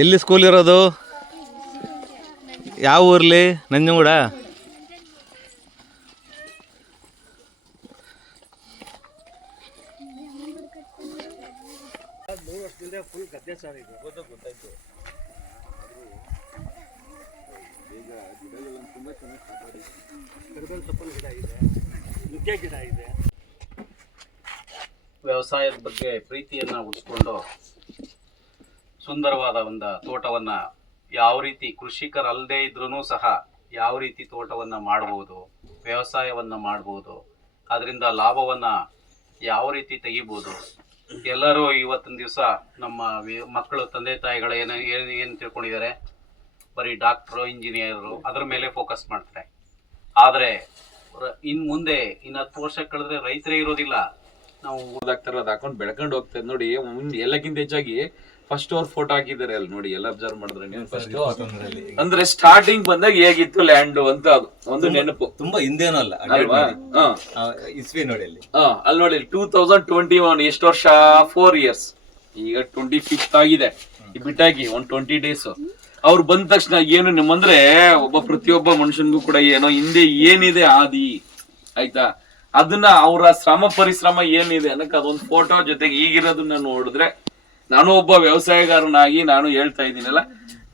ಎಲ್ಲಿ ಸ್ಕೂಲ್ ಇರೋದು? ಯಾವ ಊರ್ಲಿ? ನಂಜನಗೂಡ. ಫುಲ್ ಗದ್ದೆ ಸರ್ ಇದು. ಗೊತ್ತಾಯ್ತು. ಈಗ ಗಿಡಗಳನ್ನು ತುಂಬ ಚೆನ್ನಾಗಿ ಕಾಪಾಡಿ. ಕರಿಬೇವು ಸೊಪ್ಪಿನ ಗಿಡ ಇದೆ, ನುಗ್ಗೆ ಗಿಡ ಇದೆ. ವ್ಯವಸಾಯದ ಬಗ್ಗೆ ಪ್ರೀತಿಯನ್ನು ಉಳಿಸ್ಕೊಂಡು ಸುಂದರವಾದ ಒಂದು ತೋಟವನ್ನು ಯಾವ ರೀತಿ ಕೃಷಿಕರಲ್ಲದೆ ಇದ್ರೂ ಸಹ ಯಾವ ರೀತಿ ತೋಟವನ್ನು ಮಾಡ್ಬೋದು, ವ್ಯವಸಾಯವನ್ನು ಮಾಡ್ಬೋದು, ಅದರಿಂದ ಲಾಭವನ್ನು ಯಾವ ರೀತಿ ತೆಗಿಬೋದು. ಎಲ್ಲರೂ ಇವತ್ತಿನ ದಿವಸ ನಮ್ಮ ಮಕ್ಕಳು ತಂದೆ ತಾಯಿಗಳು ಏನು ತಿಳ್ಕೊಂಡಿದ್ದಾರೆ, ಬರೀ ಡಾಕ್ಟ್ರು ಇಂಜಿನಿಯರು ಅದ್ರ ಮೇಲೆ ಫೋಕಸ್ ಮಾಡ್ತಾರೆ. ಆದರೆ ಇನ್ನು ಮುಂದೆ 10 ವರ್ಷ ಕಳೆದ್ರೆ ರೈತರೇ ಇರೋದಿಲ್ಲ. ನಾವು ಓದಾಗ್ತಾರ ಹಾಕೊಂಡು ಬೆಳ್ಕೊಂಡು ಹೋಗ್ತದೆ ನೋಡಿ. ಎಲ್ಲಕ್ಕಿಂತ ಹೆಚ್ಚಾಗಿ ಫಸ್ಟ್ ಅವ್ರ ಫೋಟೋ ಹಾಕಿದ್ದಾರೆ ಅಲ್ಲಿ ನೋಡಿ, ಎಲ್ಲ ಅಬ್ಸರ್ವ್ ಮಾಡಿದ್ರೆ ನೀವು ಫಸ್ಟ್ ಅಂದ್ರೆ ಸ್ಟಾರ್ಟಿಂಗ್ ಬಂದಾಗ ಹೇಗಿತ್ತು ಲ್ಯಾಂಡ್ ಅಂತ ಅದು ಒಂದು ನೆನಪು. ತುಂಬಾ ಹಿಂದೇನೂ ಅಲ್ಲ ಅಲ್ವಾ? ಇಸ್ವಿ ನೋಡಿ ಅಲ್ಲಿ. ಅಲ್ಲಿ ನೋಡಿ 2021 ಎಷ್ಟು ವರ್ಷ? 4 years. ಈಗ 25th ಆಗಿದೆ ಬಿಟ್ಟಾಗಿ ಒಂದು 20 days. ಅವ್ರು ಬಂದ ತಕ್ಷಣ ಏನು ನಿಮ್ಮಂದ್ರೆ ಪ್ರತಿಯೊಬ್ಬ ಮನುಷ್ಯನ್ಗೂ ಕೂಡ ಏನೋ ಹಿಂದೆ ಏನಿದೆ ಆದಿ ಆಯ್ತಾ, ಅದನ್ನ ಅವರ ಶ್ರಮ ಪರಿಶ್ರಮ ಏನಿದೆ ಅನ್ನಕ್ಕೆ ಅದೊಂದು ಫೋಟೋ ಜೊತೆಗೆ ಈಗಿರೋದನ್ನ ನೋಡಿದ್ರೆ, ನಾನು ಒಬ್ಬ ವ್ಯವಸಾಯಗಾರನಾಗಿ ನಾನು ಹೇಳ್ತಾ ಇದ್ದೀನಲ್ಲ,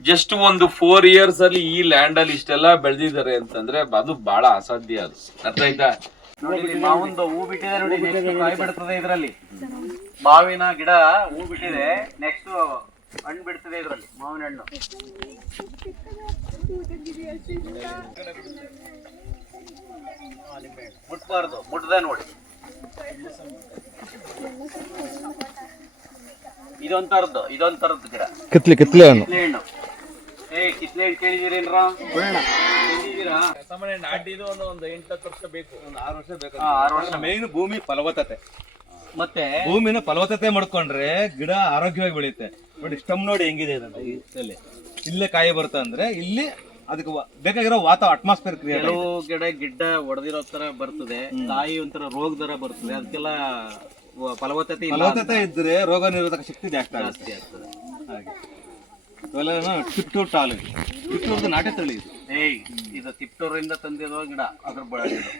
ಜಸ್ಟ್ ಒಂದು 4 years ಅಲ್ಲಿ ಈ ಲ್ಯಾಂಡ್ ಅಲ್ಲಿ ಇಷ್ಟೆಲ್ಲ ಬೆಳೆದಿದ್ದಾರೆ ಅಂತಂದ್ರೆ ಅದು ಬಹಳ ಅಸಾಧ್ಯ. ಅದು ಅರ್ಥ ಆಯ್ತಾ? ನೋಡಿ, ಮಾವಿಂದು ಹೂ ಬಿಟ್ಟಿದೆ ನೋಡಿ, ನೆಕ್ಸ್ಟ್ ಕಾಯಿ ಬಿಡ್ತದೆ ಇದರಲ್ಲಿ. ಮಾವಿನ ಗಿಡ ಹೂ ಬಿಟ್ಟಿದೆ, ನೆಕ್ಸ್ಟ್ ಹಣ್ಣು ಬಿಡ್ತದೆ ಇದರಲ್ಲಿ, ಮಾವಿನ ಹಣ್ಣು. ಮುಟ್ಬಾರ್ದು, ಮುಟ್ಟದೆ ನೋಡಿ. ಇದೊಂಥರದ್ದು ಗಿಡ, ಕಿತ್ಲೆ ಹಣ್ಣು. ಹಣ್ಣು. ಕಿತ್ಲೆ ಹಣ್ಣು ಕೇಳಿದಿರೇನ್ರ? ಕೇಳಿದೀರಾ? ಸಾಮಾನ್ಯ ನಾಟಿದು ಒಂದು 8-10 ವರ್ಷ ಬೇಕು, ಒಂದು 6 ವರ್ಷ ಬೇಕು. 6 ವರ್ಷ. ಮೇನ್ ಭೂಮಿ ಫಲವತ್ತತೆ. ಮತ್ತೆ ಭೂಮಿನ ಫಲವತ್ತತೆ ಮಾಡ್ಕೊಂಡ್ರೆ ಗಿಡ ಆರೋಗ್ಯವಾಗಿ ಬೆಳೆಯುತ್ತೆ. ನೋಡಿ ಸ್ಟಮ್ ನೋಡಿ ಹೆಂಗಿದೆ ಇಲ್ಲೇ ಕಾಯಿ ಬರುತ್ತೆ ಅಂದ್ರೆ ಇಲ್ಲಿ ಅದಕ್ಕೆ ಬೇಕಾಗಿರೋ ಅಟ್ಮಾಸ್ಫಿಯರ್ ಕ್ರಿಯೇಟ್. ಕೆಲವು ಗಿಡ್ಡ ಒಡೆದಿರೋ ತರ ಬರ್ತದೆ, ಕಾಯಿ ಒಂಥರ ರೋಗ ತರ ಬರ್ತದೆ. ಅದಕ್ಕೆಲ್ಲ ಫಲವತ್ತತೆ ಇದ್ರೆ ರೋಗ ನಿರೋಧಕ ಶಕ್ತಿ ಜಾಸ್ತಿ ಆಗ್ತದೆ. ಹಾಗೆ ಇವೆಲ್ಲ ಟಿಪ್ಟೂರ್ ಟಾಲ್, ಟಿಪ್ಟೂರ್ದು ನಾಟಿ ತಳಿ ಇದು. ಇದು ತಿಪ್ಟೂರಿಂದ ತಂದಿರೋ ಗಿಡ, ಅದ್ರ ಬಳಗಿದು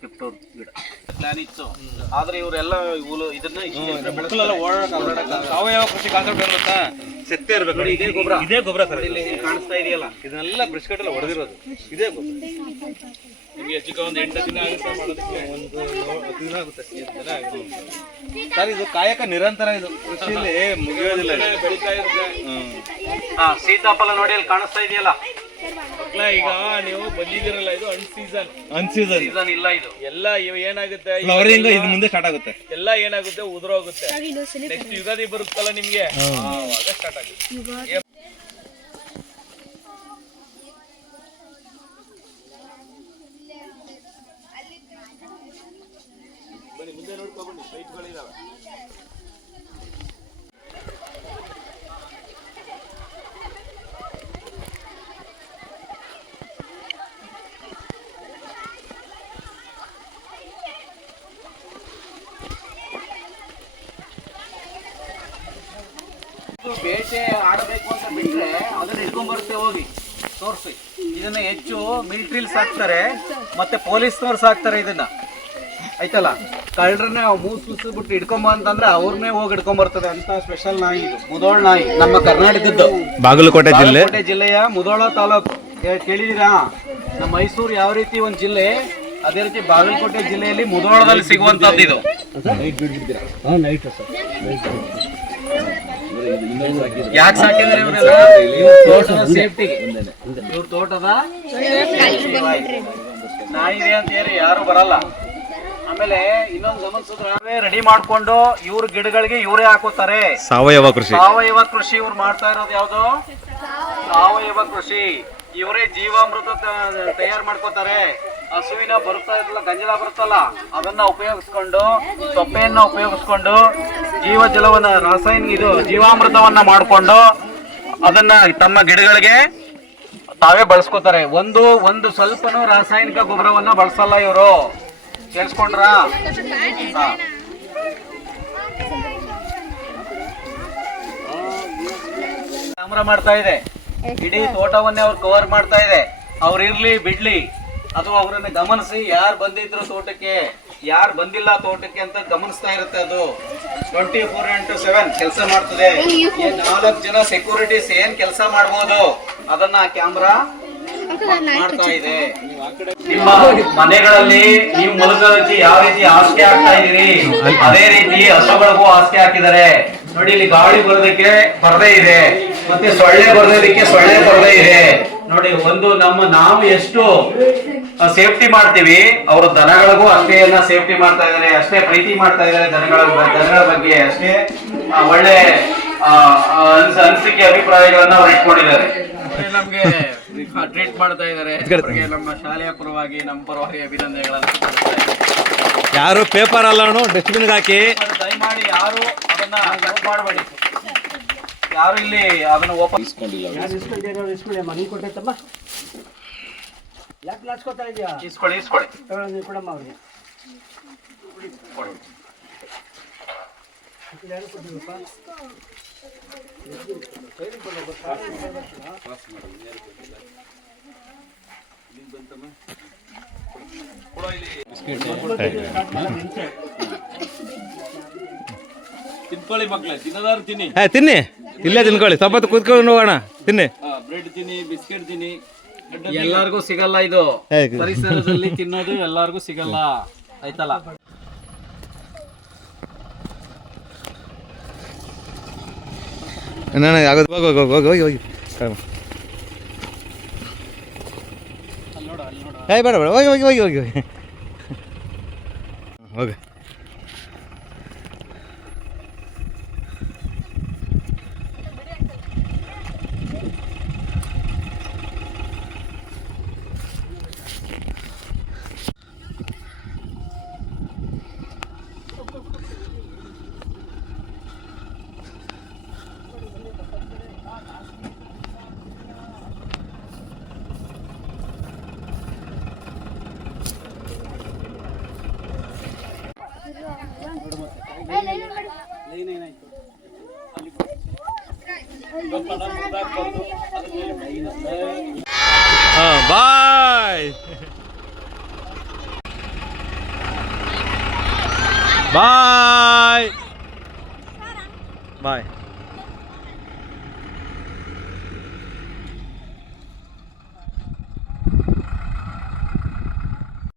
ತಿಪ್ಟೂರ್ ಗಿಡ. ಪ್ಲಾನ್ ಇತ್ತು, ಆದ್ರೆ ಇವರೆಲ್ಲ ಇದನ್ನ ಸಾವಯವ ಕೃಷಿ ಕಾನ್ಸೆಪ್ಟ್ ಇರುತ್ತಾ, ಸತ್ಯ ಇರ್ಬೇಕು. ಇದೇ ಗೊಬ್ಬರ ಸರ್, ಇಲ್ಲಿ ಕಾಣಿಸ್ತಾ ಇದೆಯಲ್ಲ, ಇದನ್ನೆಲ್ಲ ಬ್ರಷ್ ಕಟ್ಟೆಲ್ಲ ಹೊಡೆದಿರೋದು ಇದೇ ಗೊಬ್ಬರ. ನಿಮ್ಗೆ ಹೆಚ್ಚಿಗೆ ಒಂದು 8 ದಿನ ಆಗುತ್ತೆ ಮಾಡೋದಕ್ಕೆ, ಒಂದು 10 ದಿನ ಆಗುತ್ತೆ ಸರ್. ಇದು ಕಾಯಕ ನಿರಂತರ, ಇದು ಕೃಷಿಯಲ್ಲಿ ಮುಗಿಯೋದಿಲ್ಲ, ಬೆಳೀತಾ ಇರುತ್ತೆ. ಸೀತಾಫಲ ನೋಡಿ ಅಲ್ಲಿ ಕಾಣಿಸ್ತಾ ಇದೆಯಲ್ಲ. ಈಗ ನೀವು ಬಂದಿದ್ದೀರಲ್ಲ, ಇದು ಅನ್ಸೀಸನ್ ಇಲ್ಲ, ಇದು ಎಲ್ಲ ಏನಾಗುತ್ತೆ, ಫ್ಲವರಿಂಗ್ ಇದು ಮುಂದೆ ಸ್ಟಾರ್ಟ್ ಆಗುತ್ತೆ. ಎಲ್ಲ ಏನಾಗುತ್ತೆ, ಉದುರೋಗುತ್ತೆ. ನೆಕ್ಸ್ಟ್ ಯುಗಾದಿ ಬರುತ್ತಲ್ಲ ನಿಮ್ಗೆ, ಅವಾಗ ಸ್ಟಾರ್ಟ್ ಆಗುತ್ತೆ. ಮುಂದೆ ನೋಡ್ಕೊಬನ್ನಿ, ಸೈಟ್ಗಳಿದಾವೆ. ಬೇಟೆ ಆಡಬೇಕು ಅಂತ ಬಿಟ್ರೆ ಅದನ್ನ ಇಟ್ಕೊಂಡ್ ಬರುತ್ತೆ, ಹೋಗಿ ತೋರಿಸಿ. ಇದನ್ನ ಹೆಚ್ಚು ಮಿಲಿಟರಿಲಿ ಸಾಕ್ತಾರೆ, ಮತ್ತೆ ಪೊಲೀಸ್ನವ್ರು ಸಾಕ್ತಾರೆ ಇದನ್ನ, ಆಯ್ತಲ್ಲ. ಕಳ್ಳರನ್ನ ಮೂಸ್ಬಿಟ್ಟು ಹಿಡ್ಕೊಂಬ ಅಂತಂದ್ರೆ ಅವ್ರನ್ನೇ ಹೋಗಿ ಹಿಡ್ಕೊಂಡ್ ಬರ್ತದೆ ಅಂತ ಸ್ಪೆಷಲ್ ನಾಯಿ ಇದು, ಮುಧೋಳ ನಾಯಿ. ನಮ್ಮ ಕರ್ನಾಟಕದ್ದು ಬಾಗಲಕೋಟೆ ಜಿಲ್ಲೆಯ ಮುಧೋಳ ತಾಲೂಕು. ಕೇಳಿದೀರಾ? ನಮ್ಮ ಮೈಸೂರು ಯಾವ ರೀತಿ ಒಂದು ಜಿಲ್ಲೆ, ಅದೇ ರೀತಿ ಬಾಗಲಕೋಟೆ ಜಿಲ್ಲೆಯಲ್ಲಿ ಮುಧೋಳದಲ್ಲಿ ಸಿಗುವಂತದ್ದು ಇದು. ಯಾಕೆ ಸಾಕಿದ್ರೆ ಇವರೆಲ್ಲ ಸೇಫ್ಟಿಗೆ, ಇವ್ರ ತೋಟದ ನಾಯಿ ಇದೆ ಅಂತ ಹೇಳಿ ಯಾರು ಬರಲ್ಲ. ಆಮೇಲೆ ಇನ್ನೊಂದು ಗಮನಿಸಿದ್ರೆ ರೆಡಿ ಮಾಡ್ಕೊಂಡು ಇವ್ರ ಗಿಡಗಳಿಗೆ ಇವರೇ ಹಾಕೋತಾರೆ. ಸಾವಯವ ಕೃಷಿ ಇವ್ರು ಮಾಡ್ತಾ ಇರೋದು ಯಾವ್ದು? ಸಾವಯವ ಕೃಷಿ. ಇವರೇ ಜೀವಾಮೃತ ತಯಾರು ಮಾಡ್ಕೋತಾರೆ. ಹಸುವಿನ ಬರ್ತಾ ಇರಲ್ಲ, ಗಂಜಲ ಬರುತ್ತಲ್ಲ, ಅದನ್ನ ಉಪಯೋಗಿಸ್ಕೊಂಡು, ಸೊಪ್ಪೆಯನ್ನ ಉಪಯೋಗಿಸ್ಕೊಂಡು, ಜೀವಜಲವನ್ನ ರಾಸಾಯನಿಕ ಜೀವಾಮೃತವನ್ನ ಮಾಡಿಕೊಂಡು ಅದನ್ನ ತಮ್ಮ ಗಿಡಗಳಿಗೆ ತಾವೇ ಬಳಸ್ಕೋತಾರೆ. ಒಂದು ಸ್ವಲ್ಪನೂ ರಾಸಾಯನಿಕ ಗೊಬ್ಬರವನ್ನ ಬಳಸಲ್ಲ ಇವರು. ಕೇಳಿಸ್ಕೊಂಡ್ರ? ಕ್ಯಾಮ್ರಾ ಮಾಡ್ತಾ ಇದೆ, ಇಡೀ ತೋಟವನ್ನೇ ಅವ್ರು ಕವರ್ ಮಾಡ್ತಾ ಇದೆ. ಅವ್ರು ಇರ್ಲಿ ಬಿಡ್ಲಿ ಅಥವಾ ಅವರನ್ನ ಗಮನಿಸಿ ಯಾರು ಬಂದಿದ್ರು ತೋಟಕ್ಕೆ, ಯಾರು ಬಂದಿಲ್ಲ ತೋಟಕ್ಕೆ ಅಂತ ಗಮನಿಸ್ತಾ ಇರುತ್ತೆ. ಅದು 24x7 ಕೆಲಸ ಮಾಡ್ತದೆ. 4 ಜನ ಸೆಕ್ಯೂರಿಟೀಸ್ ಏನ್ ಕೆಲಸ ಮಾಡ್ಬೋದು ಅದನ್ನ ಕ್ಯಾಮ್ರಾ ಮಾಡ್ತಾ ಇದೆ. ನಿಮ್ಮ ಮನೆಗಳಲ್ಲಿ ನೀವು ಮಲಗೋದಕ್ಕೆ ಯಾವ ರೀತಿ ಹಾಸಿಗೆ ಹಾಕ್ತಾ ಇದೀರಿ ಅದೇ ರೀತಿ ಹಸುಗಳಿಗೂ ಹಾಸಿಗೆ ಹಾಕಿದ್ದಾರೆ. ನೋಡಿ, ಇಲ್ಲಿ ಗಾಳಿ ಬರೋದಕ್ಕೆ ಪರದೆ ಇದೆ, ಮತ್ತೆ ಸೊಳ್ಳೆ ಬರೋದಕ್ಕೆ ಸೊಳ್ಳೆ ಪರದೆ ಇದೆ. ನೋಡಿ, ಒಂದು ನಾವು ಎಷ್ಟು ಸೇಫ್ಟಿ ಮಾಡ್ತೀವಿ, ಅವರು ದನಗಳಿಗೂ ಅಷ್ಟೇ ಸೇಫ್ಟಿ ಮಾಡ್ತಾ ಇದ್ದಾರೆ, ಅಷ್ಟೇ ಪ್ರೀತಿ ಮಾಡ್ತಾ ಇದ್ದಾರೆ. ದನಗಳ ಬಗ್ಗೆ ಅಷ್ಟೇ ಒಳ್ಳೆ ಅನಿಸಿಕೆ ಅಭಿಪ್ರಾಯಗಳನ್ನ ಅವ್ರು ಇಟ್ಕೊಂಡಿದ್ದಾರೆ. ನಮ್ಗೆ ಟ್ರೀಟ್ ಮಾಡ್ತಾ ಇದ್ದಾರೆ. ನಮ್ಮ ಶಾಲೆಯ ಪರವಾಗಿ ನಮ್ಮ ಪರವಾಗಿ ಅಭಿನಂದನೆಗಳನ್ನು ಯಾರು ಪೇಪರ್ ಅಲ್ಲ ಡಸ್ಟ್ಬಿನ್ಗೆ ಹಾಕಿ. ದಯಮಾಡಿ ಯಾರು ಅದನ್ನ ಕಟ್ ಮಾಡಬೇಡಿ. ಯಾರು ಇಲ್ಲಿ ಅದನ್ನ ಓಪನ್ ಇಸ್ಕೊಂಡಿಲ್ಲ. ಮನೆ ಕೊಟ್ಟೈತಮ್ಮ, ಯಾಕೆ ಲಾಚ್ಕೋತಾ ಇದೆಯಾ? ಇಸ್ಕೊಳ್ಳಿ ನೀವು ಕೊಡಮ್ಮ ಅವ್ರಿಗೆ. ತಿನ್ಕೊಳ್ಳಿ ಮಕ್ಳೇ, ತಿನ್ನದಾರು ತಿನ್ನಿ. ತಿನ್ನಿ, ಇಲ್ಲೇ ತಿನ್ಕೊಳ್ಳಿ, ಸ್ವಲ್ಪ ಕೂತ್ಕೊಂಡು ಹೋಗೋಣ. ತಿನ್ನಿ, ಬ್ರೆಡ್ ತಿನ್ನಿ, ಬಿಸ್ಕೆಟ್ ತಿನ್ನಿ. ಎಲ್ಲಾರ್ಗೂ ಸಿಗಲ್ಲ ಇದು. ಪರಿಸರದಲ್ಲಿ ತಿನ್ನೋದು ಎಲ್ಲಾರ್ಗೂ ಸಿಗಲ್ಲ, ಆಯ್ತಲ್ಲ. ಆಗೋದು. ಹೋಗಿ ಹೋಗಿ ಬೇಡ ಹೋಗಿ ಹೋಗಿ ಹೋಗಿ ಹೋಗಿ ಹೋಗಿ. ಬಾಯ್ ಬಾಯ್ ಬಾಯ್.